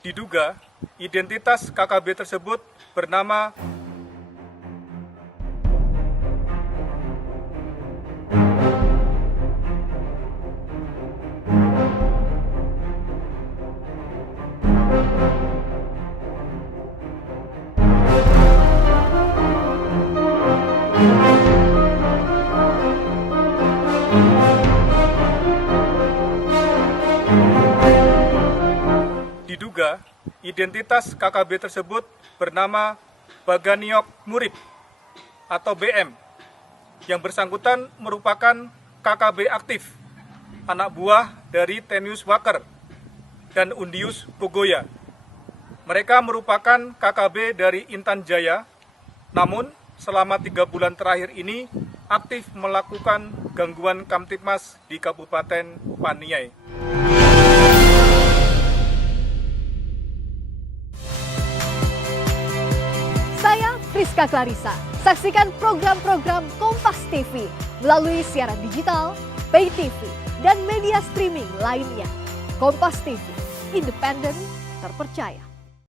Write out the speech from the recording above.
Diduga identitas KKB tersebut bernama Baganiok Murib atau BM. Yang bersangkutan merupakan KKB aktif, anak buah dari Tenius Waker dan Undius Pogoya. Mereka merupakan KKB dari Intan Jaya, namun selama 3 bulan terakhir ini aktif melakukan gangguan Kamtipmas di Kabupaten Paniai. Saya Friska Clarissa. Saksikan program-program Kompas TV melalui siaran digital, pay TV, dan media streaming lainnya. Kompas TV, independen, terpercaya.